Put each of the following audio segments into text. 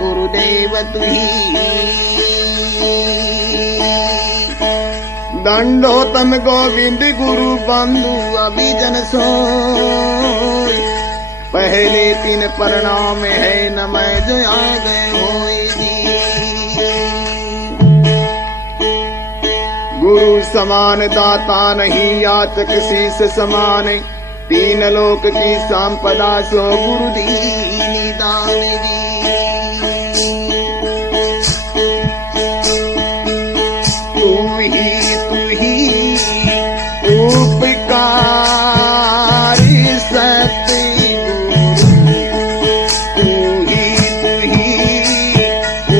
गुरुदेव तुही दंडोतम गोविंद गुरु बंधु अभिजन सोय पहले तीन प्रणाम है न मैं जो आ गए होई जी। गुरु समान दाता नहीं याचक शीस समान तीन लोक की संपदा सो गुरु दीनी दान दी। तू ही उपकारी सतगुरु तू ही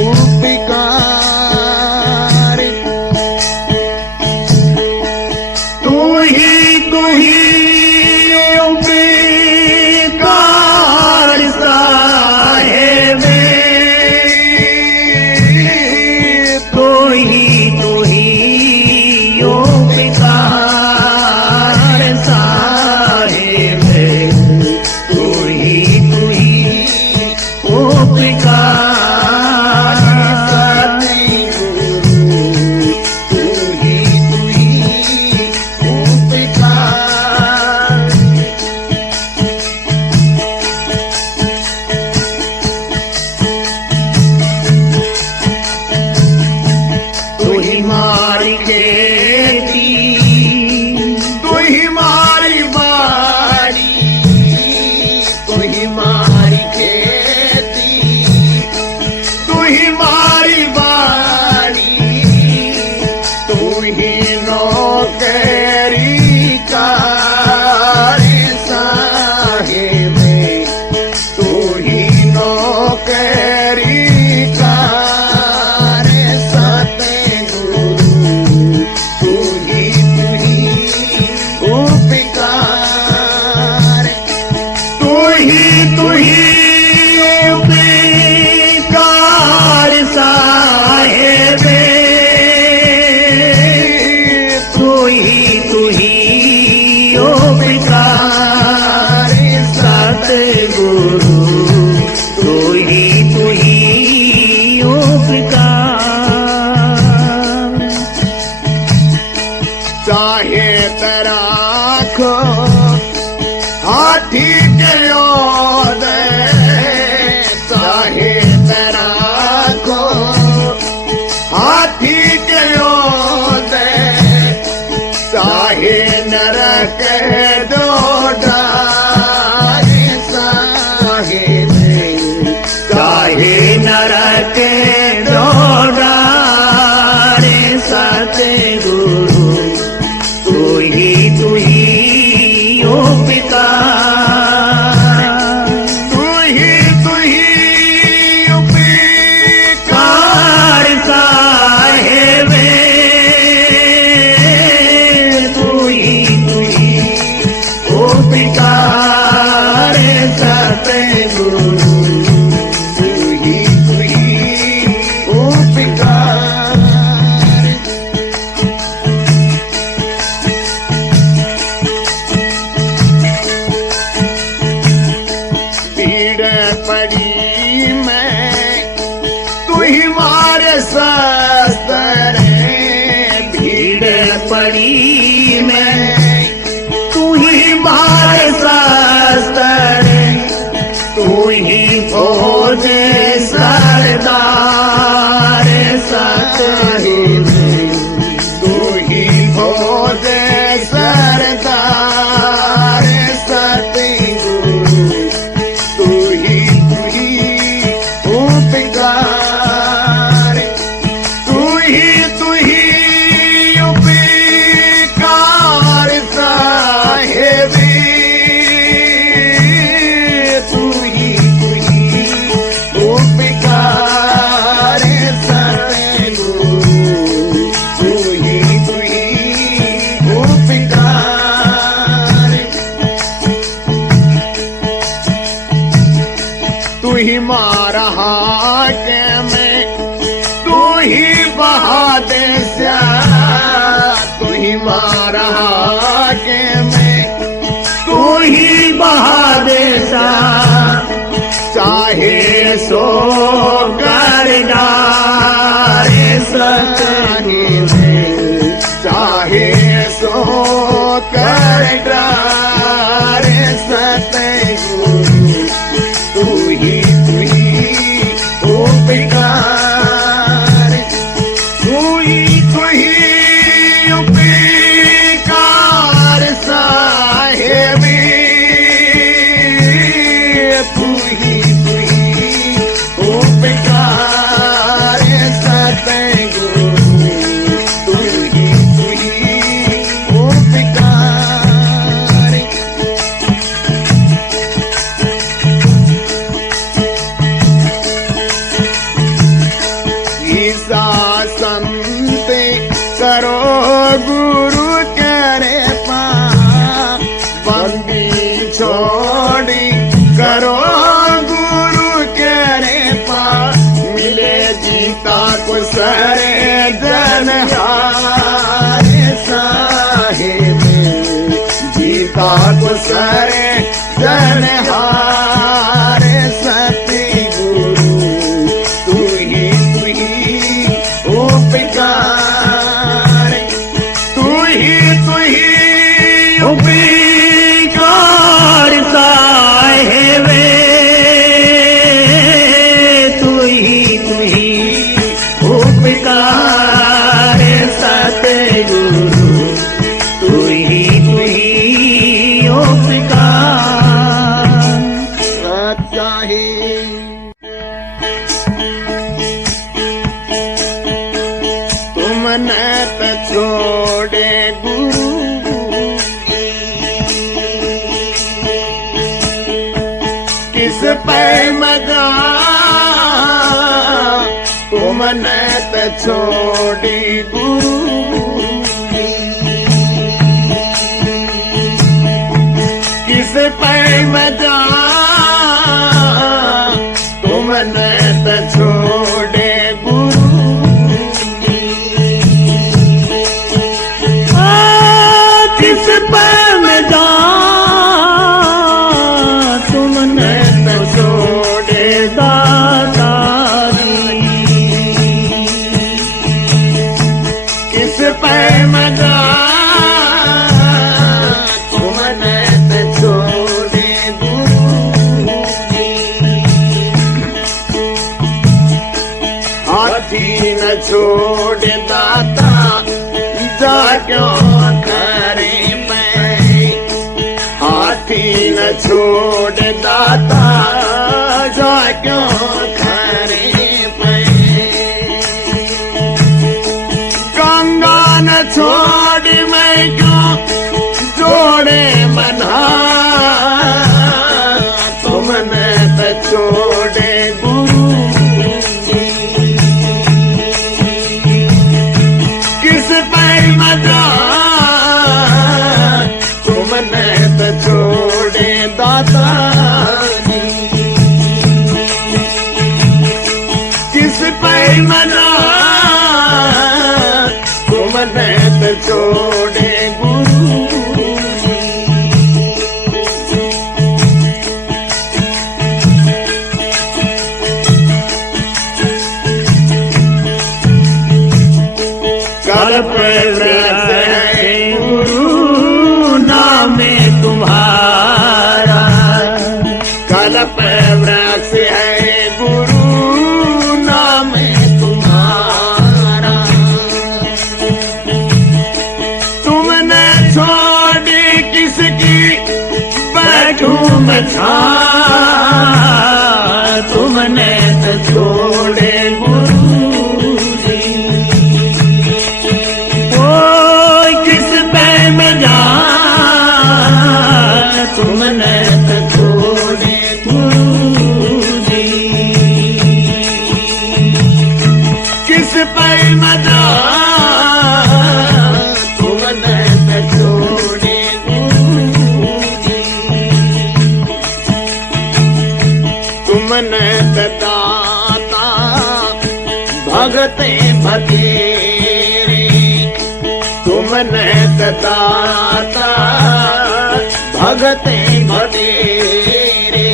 उपकार तू ही हाथी गयो दे चाहे तेरा को हाथी गयो दे चाहे नरक दो डारे चाहे नरक दो डारे सतगुरु तू ही पड़ी मैं तू ही मार शास्त्र तू ही फौज सरदार साहिब तू ही फौज सरदार सतगुरु तू ही उपकार ही मारा हाकिम तू ही बहादे तू ही मारा हाकिम सो कर डारे सतगुरु चाहे सो कर डारे सतगुरु तू ही उपकार तू ही उपकार साहेब तू ही उपकार सतगुरु तू ही उपकार ईसा संत करो गुरु करे पा बंदी छोड़ी करो गुरु करे पा मिले जीता को सरे जनहारे साहेब जीता को सरे जनहारे सतगुरु तू ही उपकार तू ही उपकार साहेब तू ही उपकार सतगुरु तू ही उपकार चाहे तुमने तो छोड़े गुरु किस पे मजा तुमने तो छोड़ी गुरु किस पे मजा तुमने तो छोड़े गुरु किस पे मजा तुमने तो छोड़े दातारी किस पे मजा तुमने तो छोड़े गुरु हाथी न छोड़े दाता जा क्यों करे मैं हाथी न छोड़ दाता जा क्यों करे मैं गंगा न छोड़ मैं क्यों जोड़े मना तुमने तो छोड़े गुरु किस पे मजा तुमने तो छोड़े दाता किस पे मजा तुमने तो छोड़े गुरु कल्प वृक्ष है गुरु नाम तुम्हारा कल्प वृक्ष है गुरु नाम तुम्हारा तुमने छोड़ी किसकी बैठू मछा तुमने तो छोड़े गुरु तुमने तो छोड़े गुरु जी किस पे मजा तुमने तो छोड़े गुरु जी तुमने तो दाता भगते भतेरे तुमने तो दाता भगते भतेरे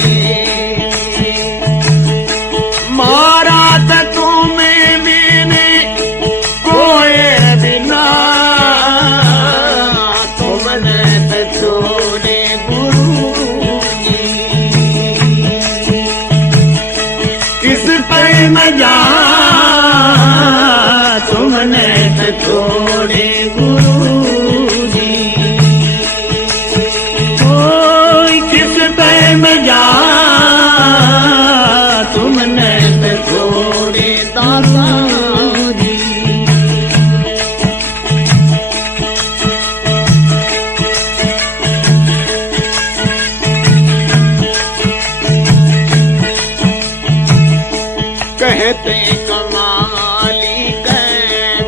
कहते कमाली कै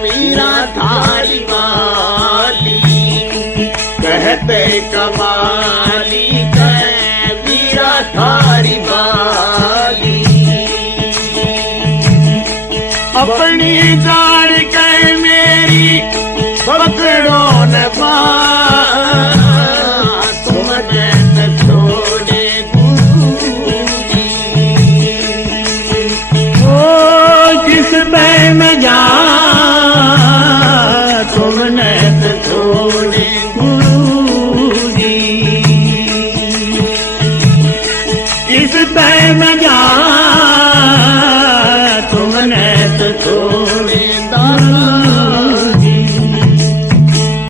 वीरा थारी वाली, कहते कमाली कै वीरा थारी वाली। अपनी जान कै मेरी पकड़ो न बात, तुमने न छोड़े गुरूजी। ओ जिस पे मैं जा तुमने न छोड़े गुरूजी, जिस पे मैं जा